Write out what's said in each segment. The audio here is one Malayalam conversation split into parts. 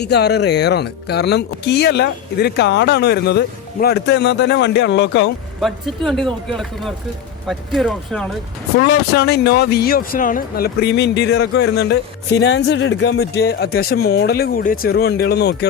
ഈ കാറ് റെയറാണ് കാരണം കീ അല്ല ഇതൊരു കാർഡാണ് വരുന്നത്. നമ്മൾ അടുത്ത് എന്നാൽ തന്നെ വണ്ടി അൺലോക്ക് ആവും. ബഡ്ജറ്റ് വണ്ടി നോക്കി നടക്കുന്നവർക്ക് പറ്റിയ ഒരു ഓപ്ഷനാണ് ഫുൾ ഓപ്ഷനാണ് ഇന്നോവ വി ഓപ്ഷനാണ് നല്ല പ്രീമിയം ഇന്റീരിയർ ഒക്കെ വരുന്നുണ്ട്. ഫിനാൻസ് ഇട്ട് എടുക്കാൻ പറ്റിയ അത്യാവശ്യം മോഡൽ കൂടിയ ചെറു വണ്ടികൾ നോക്കി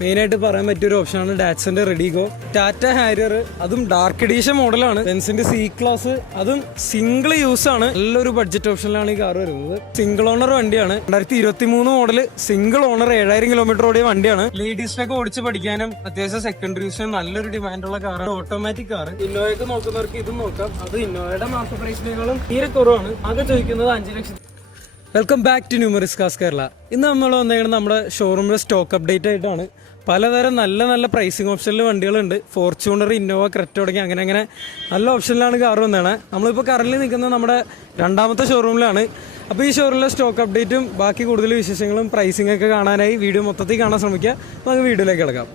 മെയിൻ ആയിട്ട് പറയാൻ പറ്റിയ ഒരു ഓപ്ഷനാണ് ഡാറ്റ്സന്റെ റെഡിഗോ ടാറ്റ ഹാരിയർ അതും ഡാർക്ക് എഡീഷൻ മോഡലാണ് ബെൻസിന്റെ സി ക്ലാസ് അതും സിംഗിൾ യൂസ് ആണ്. നല്ലൊരു ബഡ്ജറ്റ് ഓപ്ഷനിലാണ് ഈ കാർ വരുന്നത്. സിംഗിൾ ഓണർ വണ്ടിയാണ്. രണ്ടായിരത്തി ഇരുപത്തി മൂന്ന് മോഡൽ സിംഗിൾ ഓണർ ഏഴായിരം കിലോമീറ്റർ ഓടിയ വണ്ടിയാണ്. ലേഡീസിനൊക്കെ ഓടിച്ച് പഠിക്കാനും അത്യാവശ്യം സെക്കൻഡറി യൂസിനും നല്ലൊരു ഡിമാൻഡുള്ള കാറാണ് ഓട്ടോമാറ്റിക് കാർ ഇന്നോയൊക്കെ നോക്കുന്നവർക്ക് ഇതും നോക്കാം. അത് ഇന്നോവയുടെ മാസ പ്രൈസിനേക്കാളും തീരെ കുറവാണ്. ആകെ ചോദിക്കുന്നത് അഞ്ച് ലക്ഷത്തി welcome back to numerous cars Kerala ഇന്ന് നമ്മൾ വന്നിരിക്കുന്നത് നമ്മുടെ ഷോറൂമിലെ സ്റ്റോക്ക് അപ്ഡേറ്റ് ആയിട്ടാണ്. പലതരം നല്ല നല്ല പ്രൈസിങ് ഓപ്ഷനിൽ വണ്ടികളുണ്ട്. ഫോർച്യൂണർ ഇന്നോവ ക്രെറ്റ തുടങ്ങി അങ്ങനെ അങ്ങനെ നല്ല ഓപ്ഷനിലാണ് കാർ വന്നതാണ് നമ്മളിപ്പോൾ കറന്റ് നിൽക്കുന്നത് നമ്മുടെ രണ്ടാമത്തെ ഷോറൂമിലാണ് അപ്പോൾ ഈ ഷോറൂമിലെ സ്റ്റോക്ക് അപ്ഡേറ്റും ബാക്കി കൂടുതൽ വിശേഷങ്ങളും പ്രൈസിംഗ് ഒക്കെ കാണാനായി വീഡിയോ മൊത്തത്തിൽ കാണാൻ ശ്രമിക്കുക. നമുക്ക് വീഡിയോയിലേക്ക് കിടക്കാം.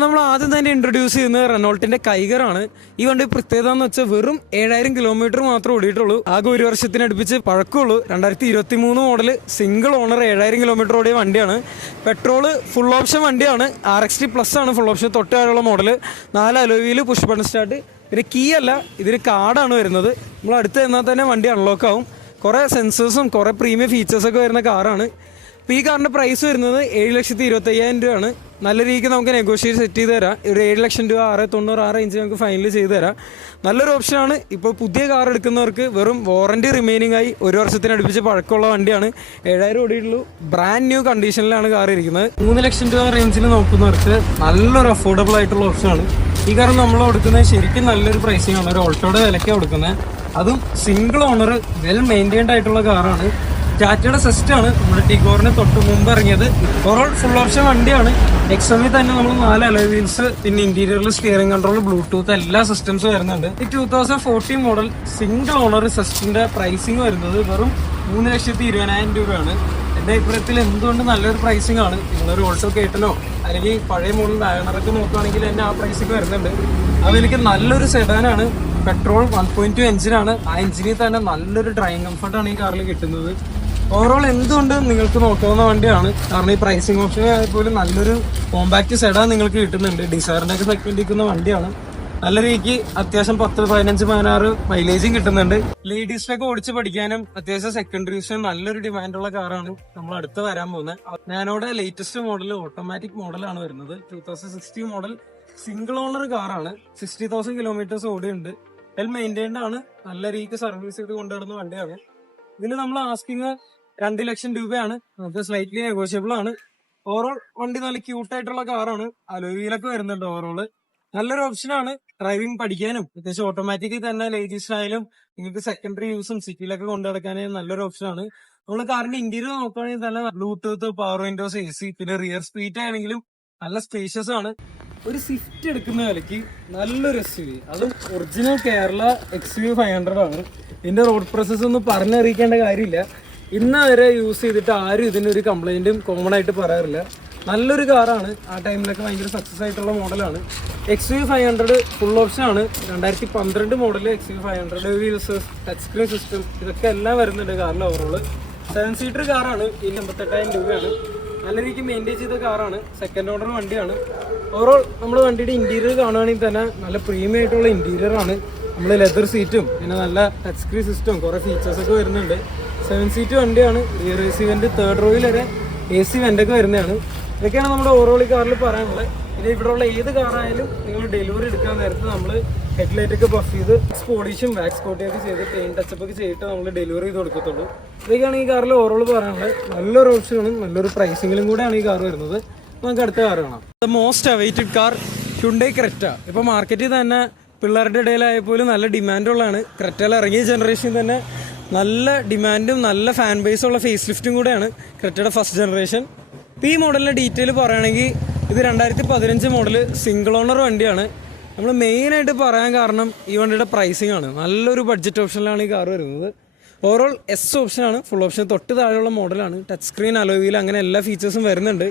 നമ്മൾ ആദ്യം തന്നെ ഇൻട്രൊഡ്യൂസ് ചെയ്യുന്നത് റെനോൾട്ടിന്റെ കൈകറാണ്. ഈ വണ്ടി പ്രത്യേകത എന്ന് വെച്ചാൽ വെറും ഏഴായിരം കിലോമീറ്റർ മാത്രമേ ഓടിയിട്ടുള്ളൂ. ആകെ ഒരു വർഷത്തിനടുപ്പിച്ച് പഴക്കമുള്ളൂ. രണ്ടായിരത്തി ഇരുപത്തി മൂന്ന് മോഡൽ സിംഗിൾ ഓണർ ഏഴായിരം കിലോമീറ്റർ ഓടിയ വണ്ടിയാണ്. പെട്രോൾ ഫുൾ ഓപ്ഷൻ വണ്ടിയാണ്. ആർ എക്സ് ടി പ്ലസ് ആണ് ഫുൾ ഓപ്ഷൻ തൊട്ട് താഴെയുള്ള മോഡൽ നാല് അലോവിയിൽ പുഷ് ബട്ടൺ സ്റ്റാർട്ട് പിന്നെ കീ അല്ല ഇതിന് കാർഡാണ് വരുന്നത്. നമ്മൾ അടുത്ത് എന്നാൽ തന്നെ വണ്ടി അൺലോക്ക് ആവും. കുറേ സെൻസേഴ്സും കുറേ പ്രീമിയം ഫീച്ചേഴ്സൊക്കെ വരുന്ന കാറാണ് അപ്പോൾ ഈ കാറിന്റെ പ്രൈസ് വരുന്നത് ഏഴ് ലക്ഷത്തി ഇരുപത്തയ്യായിരം രൂപയാണ്. നല്ല രീതിക്ക് നമുക്ക് നെഗോഷിയേറ്റ് സെറ്റ് ചെയ്ത് തരാം. ഒരു ഏഴ് ലക്ഷം രൂപ ആറ് തൊണ്ണൂറ് ആറ് ഇഞ്ച് നമുക്ക് ഫൈനൽ ചെയ്ത് തരാം. നല്ലൊരു ഓപ്ഷനാണ് ഇപ്പോൾ പുതിയ കാർ എടുക്കുന്നവർക്ക് വെറും വാറണ്ടി റിമൈനിങ് ആയി ഒരു വർഷത്തിന് അടുപ്പിച്ച് പഴക്കമുള്ള വണ്ടിയാണ്. ഏഴായിരം ഓടിയുള്ളൂ ബ്രാൻഡ് ന്യൂ കണ്ടീഷനിലാണ് കാർ ഇരിക്കുന്നത്. മൂന്ന് ലക്ഷം രൂപ റേഞ്ചിൽ നോക്കുന്നവർക്ക് നല്ലൊരു അഫോർഡബിൾ ആയിട്ടുള്ള ഓപ്ഷനാണ് ഈ കാർ നമ്മൾ കൊടുക്കുന്നത് ശരിക്കും നല്ലൊരു പ്രൈസിംഗ് ആണ്. ഒരു ഓൾട്ടോയുടെ വിലക്കാണ് കൊടുക്കുന്നത്. അതും സിംഗിൾ ഓണർ വെൽ മെയിന്റൈൻഡ് ആയിട്ടുള്ള കാറാണ് ടാറ്റയുടെ സെസ്റ്റ് ആണ്. നമ്മുടെ ടിഗോറിന് തൊട്ട് മുമ്പ് ഇറങ്ങിയത്. ഓവറോൾ ഫുൾ ഓപ്ഷൻ വണ്ടിയാണ്. എക്സമിൽ തന്നെ നമ്മൾ നാല് അലോവീൽസ് പിന്നെ ഇന്റീരിയറിൽ സ്റ്റിയറിംഗ് കൺട്രോൾ ബ്ലൂടൂത്ത് എല്ലാ സിസ്റ്റംസും വരുന്നുണ്ട്. ഈ two thousand fourteen model single owner സെസ്റ്റിന്റെ pricing വരുന്നത് വെറും മൂന്ന് ലക്ഷത്തി ഇരുപതിനായിരം രൂപയാണ്. എന്റെ അഭിപ്രായത്തിൽ എന്തുകൊണ്ട് നല്ലൊരു പ്രൈസിംഗ് ആണ്? നിങ്ങളൊരു ഓൾട്ടോ കേട്ടലോ അല്ലെങ്കിൽ പഴയ മോഡൽ വാഗണറൊക്കെ നോക്കുകയാണെങ്കിൽ തന്നെ ആ പ്രൈസിംഗ് വരുന്നുണ്ട്. അതെനിക്ക് നല്ലൊരു സെഡാനാണ് പെട്രോൾ വൺ പോയിന്റ് ടു എഞ്ചിനാണ് ആ എഞ്ചിനിൽ തന്നെ നല്ലൊരു ഡ്രൈവിംഗ് കംഫർട്ടാണ് ഈ കാറിൽ കിട്ടുന്നത്. ഓവറോൾ എന്തുകൊണ്ട് നിങ്ങൾക്ക് നോക്കാവുന്ന വണ്ടിയാണ്? കാരണം ഈ പ്രൈസിങ് ഓപ്ഷൻ ആയപ്പോലും നല്ലൊരു കോമ്പാക്ട് സെഡാൻ നിങ്ങൾക്ക് കിട്ടുന്നുണ്ട്. ഡിസൈറിന്റെ ഒക്കെ സെഗ്മെന്റ് നിൽക്കുന്ന വണ്ടിയാണ്. നല്ല രീതിക്ക് അത്യാവശ്യം പത്ത് പതിനഞ്ച് പതിനാറ് മൈലേജും കിട്ടുന്നുണ്ട്. ലേഡീസിനൊക്കെ ഓടിച്ച് പഠിക്കാനും അത്യാവശ്യം സെക്കൻഡറി യൂസിനും നല്ലൊരു ഡിമാൻഡുള്ള കാറാണ് നമ്മൾ അടുത്ത് വരാൻ പോകുന്നത്. ഞാനോടെ ലേറ്റസ്റ്റ് മോഡൽ ഓട്ടോമാറ്റിക് മോഡലാണ് വരുന്നത്. Two thousand sixty model single owner കാറാണ് സിക്സ്റ്റി തൗസൻഡ് കിലോമീറ്റേഴ്സ് ഓടിയുണ്ട്. വെൽ മെയിന്റൈൻഡ് ആണ്. നല്ല രീതിക്ക് സർവീസ് ചെയ്ത് കൊണ്ടുവരുന്ന വണ്ടിയാണ്. ഇതിന് നമ്മൾ ആസ്കിങ് രണ്ട് ലക്ഷം രൂപയാണ്. അത് സ്ലൈറ്റ്ലി നെഗോഷ്യബിൾ ആണ്. ഓവറോൾ വണ്ടി നല്ല ക്യൂട്ട് ആയിട്ടുള്ള കാറാണ് അലോയിലൊക്കെ വരുന്നുണ്ട് ഓവറോൾ നല്ലൊരു ഓപ്ഷനാണ് ഡ്രൈവിംഗ് പഠിക്കാനും. അത്യാവശ്യം ഓട്ടോമാറ്റിക്കിൽ തന്നെ ലേഡീസ് ആയാലും നിങ്ങൾക്ക് സെക്കൻഡറി യൂസും സിറ്റിയിലൊക്കെ കൊണ്ടു നടക്കാനും നല്ലൊരു ഓപ്ഷനാണ് നമ്മൾ കാറിന്റെ ഇന്റീരിയർ നോക്കുകയാണെങ്കിൽ തന്നെ bluetooth power windows A C പിന്നെ റിയർ സ്പീറ്റ് ആണെങ്കിലും നല്ല സ്പേഷ്യസ് ആണ്. ഒരു സ്വിഫ്റ്റ് എടുക്കുന്ന വിലക്ക് നല്ലൊരു എസ് യു അത് original Kerala X U five hundred ആണ്. ഇതിന്റെ റോഡ് പ്രോസസ് ഒന്നും പറഞ്ഞറിയിക്കേണ്ട കാര്യമില്ല. ഇന്ന് വരെ യൂസ് ചെയ്തിട്ട് ആരും ഇതിനൊരു കംപ്ലൈന്റും കോമൺ ആയിട്ട് പറയാറില്ല. നല്ലൊരു കാറാണ് ആ ടൈമിലൊക്കെ ഭയങ്കര സക്സസ് ആയിട്ടുള്ള മോഡലാണ് X U five hundred full option ആണ്. രണ്ടായിരത്തി പന്ത്രണ്ട് model X U five hundred wheels touch screen system ഇതൊക്കെ എല്ലാം വരുന്നുണ്ട് കാറിൽ ഓവറോൾ സെവൻ സീറ്റർ കാറാണ് ഈ എൺപത്തെട്ടായിരം രൂപയാണ്. നല്ല രീതിക്ക് മെയിന്റെയിൻ ചെയ്ത കാറാണ് സെക്കൻഡ് ഓർഡർ വണ്ടിയാണ്. ഓവറോൾ നമ്മൾ വണ്ടിയുടെ ഇന്റീരിയർ കാണുകയാണെങ്കിൽ തന്നെ നല്ല പ്രീമിയം ആയിട്ടുള്ള ഇന്റീരിയർ ആണ്. നമ്മൾ ലെതർ സീറ്റും പിന്നെ നല്ല ടച്ച് സ്ക്രീൻ സിസ്റ്റം കുറേ ഫീച്ചേഴ്സൊക്കെ വരുന്നുണ്ട്. സെവൻ സീറ്റ് വണ്ടിയാണ്. Rear A C vent third റോയിൽ വരെ എ സി വെന്റൊക്കെ വരുന്നതാണ്. ഇതൊക്കെയാണ് നമ്മുടെ ഓവറോളി ഈ കാറിൽ പറയാനുള്ളത്. പിന്നെ ഇവിടെ ഉള്ള ഏത് കാറായാലും നിങ്ങൾ ഡെലിവറി എടുക്കാൻ നേരത്ത് നമ്മൾ ഹെഡ്ലൈറ്റ് ഒക്കെ ബഫ് ചെയ്ത് സ്പോഡീഷും വാക്സ് കോട്ടിയൊക്കെ ചെയ്ത് പെയിൻ ടച്ചപ്പ് ഒക്കെ ചെയ്തിട്ട് നമ്മൾ ഡെലിവറി ചെയ്ത് കൊടുക്കത്തുള്ളൂ. ഇതൊക്കെയാണ് ഈ കാറിൽ ഓവറോൾ പറയാനുള്ളത്. നല്ലൊരു ഓപ്ഷനാണ് നല്ലൊരു പ്രൈസിങ്ങിലും കൂടെയാണ് ഈ കാർ വരുന്നത്. നമുക്ക് അടുത്ത കാർ കാണാം. The most awaited car Hyundai Creta ഇപ്പൊ മാർക്കറ്റിൽ തന്നെ പിള്ളേരുടെ ഇടയിലായ പോലും നല്ല ഡിമാൻഡുള്ളതാണ് ക്രെറ്റയിൽ ഇറങ്ങിയ ജനറേഷൻ തന്നെ നല്ല ഡിമാൻഡും നല്ല ഫാൻ ബേസും ഉള്ള ഫേസ് ലിഫ്റ്റും കൂടെയാണ് ക്രെറ്റയുടെ ഫസ്റ്റ് ജനറേഷൻ. ഈ മോഡലിന്റെ ഡീറ്റെയിൽ പറയുകയാണെങ്കിൽ ഇത് രണ്ടായിരത്തി പതിനഞ്ച് മോഡൽ സിംഗിൾ ഓണർ വണ്ടിയാണ് നമ്മൾ മെയിനായിട്ട് പറയാൻ കാരണം ഈ വണ്ടിയുടെ പ്രൈസിംഗ് ആണ്. നല്ലൊരു ബഡ്ജറ്റ് ഓപ്ഷനിലാണ് ഈ കാർ വരുന്നത്. ഓവറോൾ എസ് ഓപ്ഷനാണ് ഫുൾ ഓപ്ഷൻ തൊട്ട് താഴെയുള്ള മോഡലാണ്. ടച്ച് സ്ക്രീൻ അലോവിയിൽ അങ്ങനെ എല്ലാ ഫീച്ചേഴ്സും വരുന്നുണ്ട്.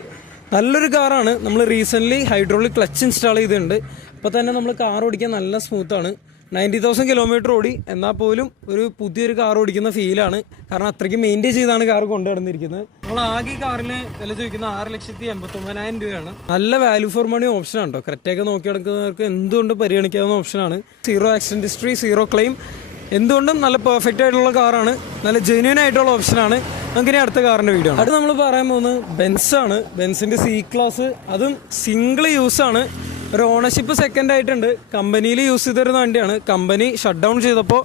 നല്ലൊരു കാറാണ് നമ്മൾ റീസെന്റ്ലി ഹൈഡ്രോളിക് ക്ലച്ച് ഇൻസ്റ്റാൾ ചെയ്തിട്ടുണ്ട്. അപ്പോൾ തന്നെ നമ്മൾ കാർ ഓടിക്കാൻ നല്ല സ്മൂത്താണ് നയന്റി തൗസൻഡ് കിലോമീറ്റർ ഓടി. എന്നാൽ പോലും ഒരു പുതിയൊരു കാർ ഓടിക്കുന്ന ഫീലാണ് കാരണം അത്രയ്ക്ക് മെയിന്റെയിൻ ചെയ്താണ് കാർ കൊണ്ടുവന്നിരിക്കുന്നത് നമ്മൾ ആകെ കാറിന് വില ചോദിക്കുന്ന ആറ് ലക്ഷത്തി എൺപത്തൊമ്പതിനായിരം രൂപയാണ്. നല്ല വാല്യൂ ഫോർ മണി ഓപ്ഷൻ ആണ് കേട്ടോ കറക്റ്റായിട്ട് നോക്കി നടക്കുന്നവർക്ക് എന്തുകൊണ്ട് പരിഗണിക്കാവുന്ന ഓപ്ഷനാണ് zero accident history zero claim എന്തുകൊണ്ടും നല്ല പെർഫെക്റ്റ് ആയിട്ടുള്ള കാറാണ് നല്ല ജെന്യൂൻ ആയിട്ടുള്ള ഓപ്ഷനാണ് നമുക്ക് ഇനി അടുത്ത കാറിന്റെ വീഡിയോ ആണ്. അത് നമ്മൾ പറയാൻ പോകുന്നത് ബെൻസാണ് ബെൻസിന്റെ സി ക്ലാസ് അതും സിംഗിൾ യൂസാണ് ഒരു ഓണർഷിപ്പ് സെക്കൻഡ് ആയിട്ടുണ്ട്. കമ്പനിയിൽ യൂസ് ചെയ്തിരുന്ന വണ്ടിയാണ്. കമ്പനി ഷട്ട് ഡൗൺ ചെയ്തപ്പോൾ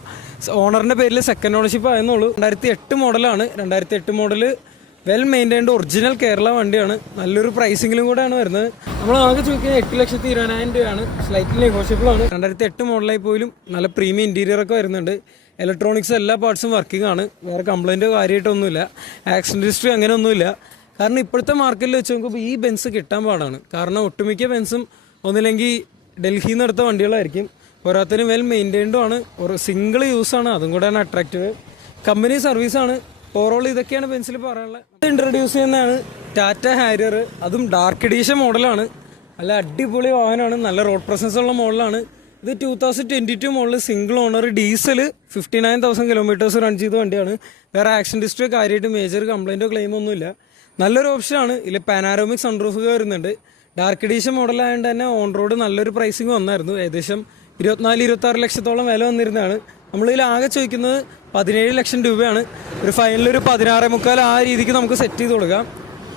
ഓണറിന്റെ പേരിൽ സെക്കൻഡ് ഓണർഷിപ്പ് ആയെന്നുള്ളൂ. രണ്ടായിരത്തി എട്ട് മോഡലാണ് രണ്ടായിരത്തി എട്ട് model well maintained original Kerala വണ്ടിയാണ്. നല്ലൊരു പ്രൈസിങ്ങിലും കൂടെയാണ് വരുന്നത്. നമ്മൾ ആകെ ചോദിക്കുന്നത് എട്ട് ലക്ഷത്തി ഇരുപതിനായിരം രൂപയാണ്. സ്ലൈറ്റ്ലി നെഗോഷ്യബിൾ ആണ്. രണ്ടായിരത്തി എട്ട് മോഡലായി പോലും നല്ല പ്രീമിയം ഇന്റീരിയർ ഒക്കെ വരുന്നുണ്ട്. ഇലക്ട്രോണിക്സ് എല്ലാ പാർട്സും വർക്കിംഗ് ആണ്. വേറെ കംപ്ലൈന്റോ കാര്യമായിട്ടൊന്നുമില്ല ആക്സിഡന്റ് ഹിസ്റ്ററി അങ്ങനെ ഒന്നുമില്ല കാരണം ഇപ്പോഴത്തെ മാർക്കറ്റിൽ വെച്ച് നോക്കുമ്പോൾ ഈ ബെൻസ് കിട്ടാൻ പാടാണ്. കാരണം ഒട്ടുമിക്ക ബെൻസും ഒന്നില്ലെങ്കിൽ ഡൽഹിയിൽ നിന്ന് എടുത്ത വണ്ടികളായിരിക്കും ഓരോരുത്തരും വെൽ മെയിന്റൈൻഡും ആണ്. ഒരു സിംഗിൾ യൂസ് ആണ്. അതും കൂടെയാണ് അട്രാക്റ്റീവ് കമ്പനി സർവീസാണ് ഓവറോൾ ഇതൊക്കെയാണ് പെൻസിൽ പറയാനുള്ളത്. ഇൻട്രൊഡ്യൂസ് ചെയ്യുന്നതാണ് ടാറ്റ ഹാരിയർ അതും ഡാർക്ക് എഡീഷൻ മോഡലാണ് നല്ല അടിപൊളി വാഹനമാണ്. നല്ല റോഡ് പ്രസൻസ് ഉള്ള മോഡലാണ് ഇത് two thousand twenty two model single owner diesel fifty nine thousand kilometres run ചെയ്ത വണ്ടിയാണ്. വേറെ ആക്സിഡന്റ് ഹിസ്റ്ററി കാര്യമായിട്ട് മേജർ കംപ്ലയിന്റോ ക്ലെയിമൊന്നുമില്ല നല്ലൊരു ഓപ്ഷനാണ് ഇതിൽ പാനാരോമിക് സൺറൂഫ് വരുന്നുണ്ട്. ഡാർക്ക് എഡീഷൻ മോഡലായതുകൊണ്ട് തന്നെ ഓൺ റോഡ് നല്ലൊരു പ്രൈസിങ് വന്നായിരുന്നു. ഏകദേശം ഇരുപത്തിനാല് ഇരുപത്തി ആറ് ലക്ഷത്തോളം വില വന്നിരുന്നതാണ്. നമ്മളിതിൽ ആകെ ചോദിക്കുന്നത് പതിനേഴ് ലക്ഷം രൂപയാണ്. ഒരു ഫൈനൽ ഒരു പതിനാറ് മുക്കാൽ ആ രീതിക്ക് നമുക്ക് സെറ്റ് ചെയ്ത് കൊടുക്കാം.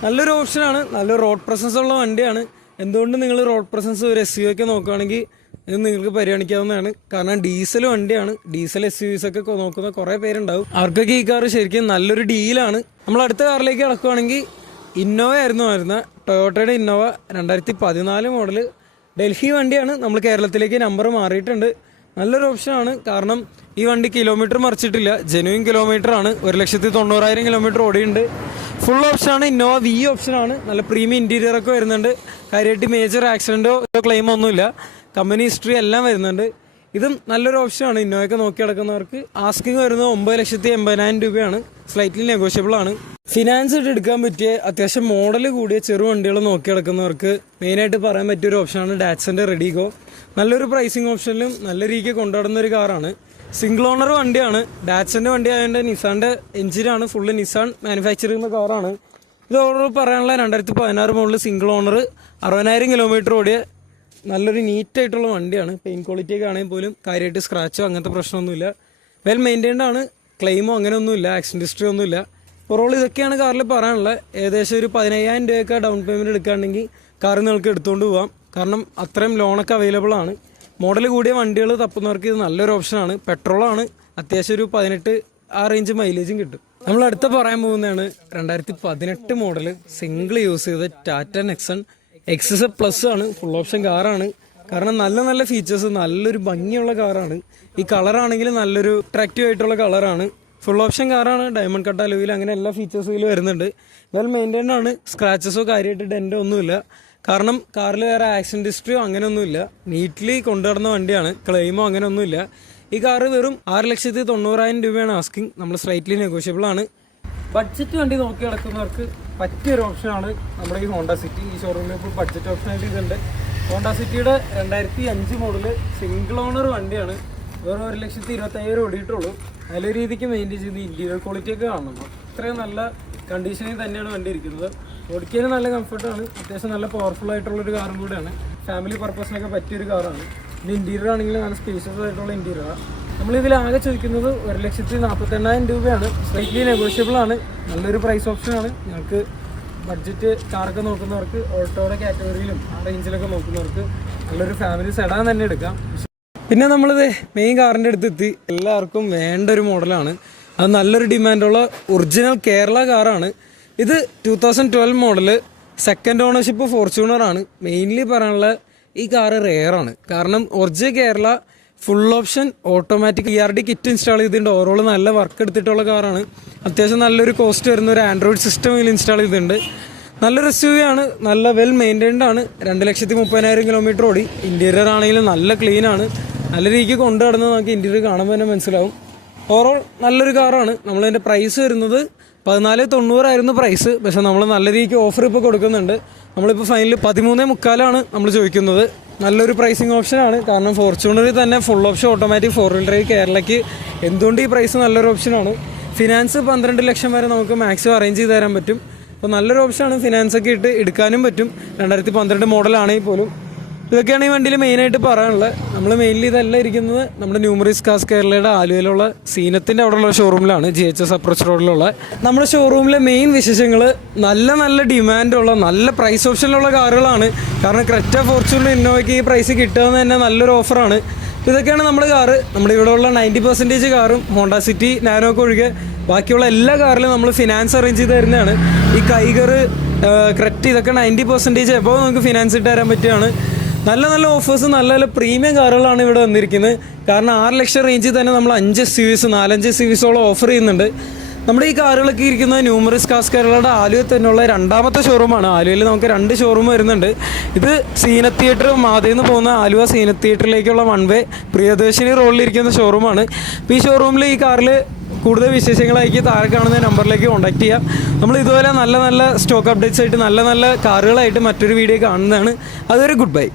നല്ലൊരു ഓപ്ഷനാണ് നല്ലൊരു റോഡ് പ്രസൻസ് ഉള്ള വണ്ടിയാണ്. എന്തുകൊണ്ട് നിങ്ങൾ റോഡ് പ്രസൻസ് ഒരു എസ് യു ഒക്കെ നോക്കുകയാണെങ്കിൽ ഇത് നിങ്ങൾക്ക് പരിഗണിക്കാവുന്നതാണ്. കാരണം ഡീസൽ വണ്ടിയാണ്. ഡീസൽ എസ് യു ഒക്കെ നോക്കുന്ന കുറേ പേരുണ്ടാവും. അവർക്കൊക്കെ ഈ കാർ ശരിക്കും നല്ലൊരു ഡീലാണ് നമ്മൾ അടുത്ത കാറിലേക്ക് കിടക്കുകയാണെങ്കിൽ ഇന്നോവ ആയിരുന്നു വരുന്നത് ടൊയോട്ടയുടെ ഇന്നോവ രണ്ടായിരത്തി പതിനാല് മോഡൽ ഡൽഹി വണ്ടിയാണ്. നമ്മൾ കേരളത്തിലേക്ക് നമ്പർ മാറിയിട്ടുണ്ട്. നല്ലൊരു ഓപ്ഷനാണ് കാരണം ഈ വണ്ടി കിലോമീറ്റർ മറിച്ചിട്ടില്ല. ജെനുവിൻ കിലോമീറ്റർ ആണ്. ഒരു ലക്ഷത്തി തൊണ്ണൂറായിരം കിലോമീറ്റർ ഓടിയുണ്ട് ഫുൾ ഓപ്ഷനാണ് ഇന്നോവ വി ഓപ്ഷനാണ് നല്ല പ്രീമിയം ഇന്റീരിയർ ഒക്കെ വരുന്നുണ്ട്. കാര്യമായിട്ട് മേജർ ആക്സിഡന്റോ ക്ലെയിമോ ഒന്നുമില്ല. കമ്പനി ഹിസ്റ്ററി എല്ലാം വരുന്നുണ്ട്. ഇതും നല്ലൊരു ഓപ്ഷനാണ് ഇന്നോവയൊക്കെ നോക്കി നടക്കുന്നവർക്ക്. ആസ്കിങ് വരുന്നത് ഒമ്പത് ലക്ഷത്തി എൺപതിനായിരം രൂപയാണ്. സ്ലൈറ്റ്ലി നെഗോഷ്യബിൾ ആണ്. ഫിനാൻസ് ഇട്ട് എടുക്കാൻ പറ്റിയ അത്യാവശ്യം മോഡൽ കൂടിയ ചെറു വണ്ടികൾ നോക്കി നടക്കുന്നവർക്ക് മെയിനായിട്ട് പറയാൻ പറ്റിയ ഒരു ഓപ്ഷനാണ് ഡാറ്റ്സന്റെ റെഡിഗോ നല്ലൊരു പ്രൈസിങ് ഓപ്ഷനിലും നല്ല രീതിക്ക് കൊണ്ടുനടന്ന ഒരു കാറാണ് സിംഗിൾ ഓണർ വണ്ടിയാണ്. ഡാറ്റ്സന്റെ വണ്ടി ആയതുകൊണ്ട് നിസാന്റെ എഞ്ചിനാണ് ഫുള്ള് നിസാൻ മാനുഫാക്ചർ ചെയ്യുന്ന കാറാണ് ഇത് ഓർഡർ പറയാനുള്ള രണ്ടായിരത്തി പതിനാറ് മുകളിൽ സിംഗിൾ ഓണർ അറുപതിനായിരം കിലോമീറ്റർ ഓടിയ നല്ലൊരു നീറ്റ് ആയിട്ടുള്ള വണ്ടിയാണ്. പെയിൻ ക്വാളിറ്റിയൊക്കെ ആണെങ്കിൽ പോലും കാര്യമായിട്ട് സ്ക്രാച്ചോ അങ്ങനത്തെ പ്രശ്നമൊന്നുമില്ല. വെൽ മെയിന്റൈൻഡ് ആണ്. ക്ലെയിമോ അങ്ങനെയൊന്നുമില്ല ആക്സിഡന്റ് ഹിസ്റ്ററി ഒന്നുമില്ല. ഓവറോൾ ഇതൊക്കെയാണ് കാറിൽ പറയാനുള്ളത്. ഏകദേശം ഒരു പതിനയ്യായിരം രൂപയൊക്കെ ഡൗൺ പേയ്മെന്റ് എടുക്കുകയാണെങ്കിൽ കാർ നിങ്ങൾക്ക് എടുത്തുകൊണ്ട് പോകാം കാരണം അത്രയും ലോണൊക്കെ അവൈലബിൾ ആണ്. മോഡൽ കൂടിയ വണ്ടികൾ തപ്പുന്നവർക്ക് ഇത് നല്ലൊരു ഓപ്ഷനാണ് പെട്രോളാണ് അത്യാവശ്യം ഒരു പതിനെട്ട് ആ റേഞ്ച് മൈലേജും കിട്ടും. നമ്മൾ അടുത്ത പറയാൻ പോകുന്നതാണ് രണ്ടായിരത്തി പതിനെട്ട് മോഡൽ സിംഗിൾ യൂസ് ചെയ്ത ടാറ്റ നെക്സൺ എക്സസ് പ്ലസ് ആണ്. ഫുൾ ഓപ്ഷൻ കാറാണ് കാരണം നല്ല നല്ല ഫീച്ചേഴ്സ് നല്ലൊരു ഭംഗിയുള്ള കാറാണ് ഈ കളറാണെങ്കിൽ നല്ലൊരു അട്രാക്റ്റീവ് ആയിട്ടുള്ള കളറാണ് ഫുൾ ഓപ്ഷൻ കാറാണ് ഡയമണ്ട് കട്ട് അലുവിൽ അങ്ങനെ എല്ലാ ഫീച്ചേഴ്സും ഇതിൽ വരുന്നുണ്ട്. വെൽ മെയിന്റൈൻഡ് ആണ്. സ്ക്രാച്ചസോ കാര്യമായിട്ട് ഡെന്റോ ഒന്നുമില്ല. കാരണം കാറിൽ വേറെ ആക്സിഡന്റ് ഹിസ്റ്ററിയോ അങ്ങനെയൊന്നുമില്ല. നീറ്റ്ലി കൊണ്ടുവരുന്ന വണ്ടിയാണ്. ക്ലെയിമോ അങ്ങനെയൊന്നുമില്ല. ഈ കാറ് വെറും ആറ് ലക്ഷത്തി തൊണ്ണൂറായിരം രൂപയാണ് ആസ്കിങ് നമ്മൾ സ്ലൈറ്റ്ലി നെഗോഷ്യബിൾ ആണ്. ബഡ്ജറ്റ് വണ്ടി നോക്കി നടക്കുന്നവർക്ക് പറ്റിയൊരു ഓപ്ഷനാണ് നമ്മുടെ ഈ ഹോണ്ട സിറ്റി ഈ ഷോറൂമിൽ ഇപ്പോൾ ബഡ്ജറ്റ് ഓപ്ഷനായിട്ട് ഇതുണ്ട്. ഹോണ്ട സിറ്റിയുടെ രണ്ടായിരത്തി അഞ്ച് മോഡൽ സിംഗിൾ ഓണർ വണ്ടിയാണ്. വെറും ഒരു ലക്ഷത്തി ഇരുപത്തയ്യായിരം ഓടിയിട്ടുള്ളൂ. നല്ല രീതിക്ക് മെയിന്റെയിൻ ചെയ്ത് ഇന്റീരിയർ ക്വാളിറ്റി ഒക്കെ കാണണം. അത്രയും നല്ല കണ്ടീഷനിൽ തന്നെയാണ് വണ്ടി ഇരിക്കുന്നത്. ഓടിക്കാനും നല്ല കംഫർട്ടാണ് അത്യാവശ്യം നല്ല പവർഫുൾ ആയിട്ടുള്ളൊരു കാറും കൂടെയാണ്. ഫാമിലി പർപ്പസിനൊക്കെ പറ്റിയൊരു കാറാണ് ഇത് ഇന്റീരിയർ ആണെങ്കിലും നല്ല സ്പേഷ്യസ് ആയിട്ടുള്ള ഇന്റീരിയറാണ് നമ്മൾ ഇതിൽ ആകെ ചോദിക്കുന്നത് ഒരു ലക്ഷത്തി നാൽപ്പത്തെണ്ണായിരം രൂപയാണ്. സ്ലൈറ്റ്ലി നെഗോഷ്യബിൾ ആണ്. നല്ലൊരു പ്രൈസ് ഓപ്ഷനാണ് ഞങ്ങൾക്ക് ബഡ്ജറ്റ് കാറൊക്കെ നോക്കുന്നവർക്ക് ഓട്ടോയുടെ കാറ്റഗറിയിലും ആ റേഞ്ചിലൊക്കെ നോക്കുന്നവർക്ക് നല്ലൊരു ഫാമിലി സെഡാൻ തന്നെ എടുക്കാം. പിന്നെ നമ്മളിത് മെയിൻ കാറിന്റെ അടുത്ത് എത്തി എല്ലാവർക്കും വേണ്ട ഒരു മോഡലാണ്. അത് നല്ലൊരു ഡിമാൻഡുള്ള ഒറിജിനൽ കേരള കാറാണ്. ഇത് two thousand twelve model second ownership Fortuner ആണ്. മെയിൻലി പറയാനുള്ള ഈ കാറ് റെയറാണ് കാരണം original Kerala full option automatic E R D kit install ചെയ്തിട്ടുണ്ട്. ഓവറോൾ നല്ല വർക്ക് എടുത്തിട്ടുള്ള കാറാണ് അത്യാവശ്യം നല്ലൊരു കോസ്റ്റ് വരുന്ന ഒരു ആൻഡ്രോയിഡ് സിസ്റ്റം ഇതിൽ ഇൻസ്റ്റാൾ ചെയ്തിട്ടുണ്ട്. നല്ല എസ് ആണ് നല്ല വെൽ മെയിന്റൈൻഡ് ആണ്. രണ്ട് ലക്ഷത്തി മുപ്പതിനായിരം കിലോമീറ്റർ ഓടി. ഇന്റീരിയർ ആണെങ്കിലും നല്ല ക്ലീൻ ആണ്. നല്ല രീതിക്ക് കൊണ്ടു നടന്ന് നമുക്ക് ഇന്റീരിയർ കാണുമ്പോൾ തന്നെ മനസ്സിലാവും. ഓവറോൾ നല്ലൊരു കാറാണ് നമ്മളതിന്റെ പ്രൈസ് വരുന്നത് പതിനാല് തൊണ്ണൂറായിരുന്നു പ്രൈസ് പക്ഷേ നമ്മൾ നല്ല രീതിക്ക് ഓഫർ ഇപ്പോൾ കൊടുക്കുന്നുണ്ട്. നമ്മളിപ്പോൾ ഫൈനൽ പതിമൂന്നേ മുക്കാലാണ് നമ്മൾ ചോദിക്കുന്നത്. നല്ലൊരു പ്രൈസിങ് ഓപ്ഷനാണ് കാരണം ഫോർച്യൂണറിൽ തന്നെ full option automatic four wheel drive കേരളയ്ക്ക് എന്തുകൊണ്ട് ഈ പ്രൈസ് നല്ലൊരു ഓപ്ഷനാണ് ഫിനാൻസ് പന്ത്രണ്ട് ലക്ഷം വരെ നമുക്ക് മാക്സിമം അറേഞ്ച് ചെയ്ത് തരാൻ പറ്റും. അപ്പോൾ നല്ലൊരു ഓപ്ഷനാണ് ഫിനാൻസ് ഒക്കെ ഇട്ട് എടുക്കാനും പറ്റും. രണ്ടായിരത്തി പന്ത്രണ്ട് മോഡലാണെങ്കിൽ പോലും. ഇതൊക്കെയാണ് ഈ വണ്ടിയിൽ മെയിനായിട്ട് പറയാനുള്ളത്. നമ്മൾ മെയിൻലി ഇതല്ല ഇരിക്കുന്നത് നമ്മുടെ ന്യൂമറീസ് കാസ് കേരളയുടെ ആലുവയിലുള്ള സീനത്തിന്റെ അവിടെയുള്ള ഷോറൂമിലാണ് ജി എച്ച് എസ് അപ്രോച്ച് റോഡിലുള്ള നമ്മുടെ ഷോറൂമിലെ മെയിൻ വിശേഷങ്ങൾ നല്ല നല്ല ഡിമാൻഡുള്ള നല്ല പ്രൈസ് ഓപ്ഷനിലുള്ള കാറുകളാണ്. കാരണം ക്രെറ്റ ഫോർച്യൂണർ ഇന്നോവയ്ക്ക് ഈ പ്രൈസ് കിട്ടുന്നത് തന്നെ നല്ലൊരു ഓഫറാണ് ഇതൊക്കെയാണ് നമ്മുടെ കാറ്. നമ്മുടെ ഇവിടെ ഉള്ള നയന്റി പെർസെന്റേജ് കാറും ഹോണ്ട സിറ്റി നാനോക്ക് ഒഴികെ ബാക്കിയുള്ള എല്ലാ കാറിലും നമ്മൾ ഫിനാൻസ് അറേഞ്ച് ചെയ്ത് തരുന്നതാണ്. ഈ കൈകർ ക്രെറ്റ് ഇതൊക്കെ നയന്റി പെർസെന്റേജ് എപ്പോൾ നമുക്ക് ഫിനാൻസ് ഇട്ട് തരാൻ പറ്റുകയാണ്. നല്ല നല്ല ഓഫേഴ്സ് നല്ല നല്ല പ്രീമിയം കാറുകളാണ് ഇവിടെ വന്നിരിക്കുന്നത്. കാരണം ആറ് ലക്ഷം റേഞ്ചിൽ തന്നെ നമ്മൾ അഞ്ച് സീരീസ് നാലഞ്ച് സീരീസോളം ഓഫർ ചെയ്യുന്നുണ്ട്. നമ്മുടെ ഈ കാറുകളൊക്കെ ഇരിക്കുന്നത് ന്യൂമറിസ് കാസ് കാറുകളുടെ ആലുവയിൽ തന്നെയുള്ള രണ്ടാമത്തെ ഷോറൂമാണ് ആലുവയിൽ നമുക്ക് രണ്ട് ഷോറൂം വരുന്നുണ്ട്. ഇത് സീന തിയേറ്റർ മാതയിൽ നിന്ന് പോകുന്ന ആലുവ സീന തിയേറ്ററിലേക്കുള്ള വൺ വേ പ്രിയദർശിനി റോഡിലിരിക്കുന്ന ഷോറൂമാണ് അപ്പോൾ ഈ ഷോറൂമിൽ ഈ കാറിൽ കൂടുതൽ വിശേഷങ്ങളായിരിക്കും താഴെ കാണുന്ന നമ്പറിലേക്ക് കോൺടാക്ട് ചെയ്യാം. നമ്മൾ ഇതുപോലെ നല്ല നല്ല സ്റ്റോക്ക് അപ്ഡേറ്റ്സ് ആയിട്ട് നല്ല നല്ല കാറുകളായിട്ട് മറ്റൊരു വീഡിയോ കാണുന്നതാണ്. അതൊരു ഗുഡ് ബൈ